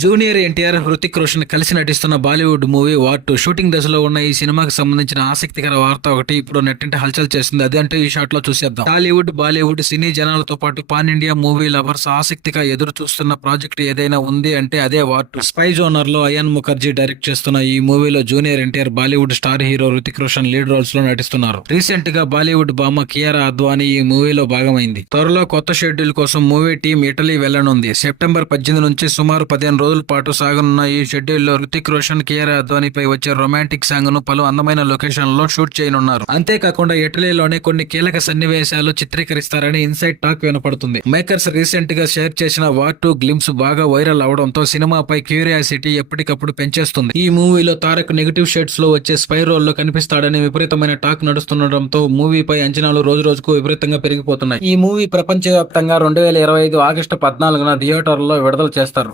Junior NTR, Hrithik Roshan కలిసి నటిస్తున్న Bollywood movie war 2 shooting దశలో ఉన్న ఈ సినిమాకి సంబంధించిన ఆసక్తికర వార్త ఒకటి ఇప్పుడు నెట్టింట హల్చల్ చేస్తుంది. అదంటే ఈ షాట్ లో చూసేద్దాం. టాలీవుడ్, బాలీవుడ్ సినీ జనాలతో పాటు పాన్ ఇండియా మూవీ లవర్స్ ఆసక్తిగా ఎదురు చూస్తున్న ప్రాజెక్ట్ ఏదైనా ఉంది అంటే అదే వార్ 2. స్పై జోనర్ లో అయాన్ ముఖర్జీ డైరెక్ట్ చేస్తున్న ఈ మూవీలో junior NTR, Bollywood star hero Hrithik Roshan lead roles లో నటిస్తున్నారు. రీసెంట్ గా బాలీవుడ్ భామ కియారా అద్వానీ ఈ మూవీలో భాగమైంది. త్వరలో కొత్త షెడ్యూల్ కోసం మూవీ టీం ఇటలీ వెళ్లనుంది. సెప్టెంబర్ 18 నుంచి సుమారు 15 రోజుల పాటు సాగనున్న ఈ షెడ్యూల్లో హృతిక్ రోషన్, కియారా అద్వానీపై వచ్చే రొమాంటిక్ సాంగ్ ను పలు అందమైన లొకేషన్లలో షూట్ చేయనున్నారు. అంతేకాకుండా ఇటలీలోనే కొన్ని కీలక సన్నివేశాలు చిత్రీకరిస్తారని ఇన్సైడ్ టాక్ వినపడుతుంది. మేకర్స్ రీసెంట్ గా షేర్ చేసిన వార్ 2 గ్లిమ్స్ బాగా వైరల్ అవడంతో సినిమాపై క్యూరియాసిటీ ఎప్పటికప్పుడు పెంచేస్తుంది. ఈ మూవీలో తారక్ నెగటివ్ షేడ్స్ లో వచ్చే స్పై రోల్ లో కనిపిస్తాడని విపరీతమైన టాక్ నడుస్తుండటంతో మూవీపై అంచనాలు రోజు రోజుకు విపరీతంగా పెరిగిపోతున్నాయి. ఈ మూవీ ప్రపంచవ్యాప్తంగా 2025 ఆగస్టు 14న థియేటర్లలో విడుదల చేస్తారు.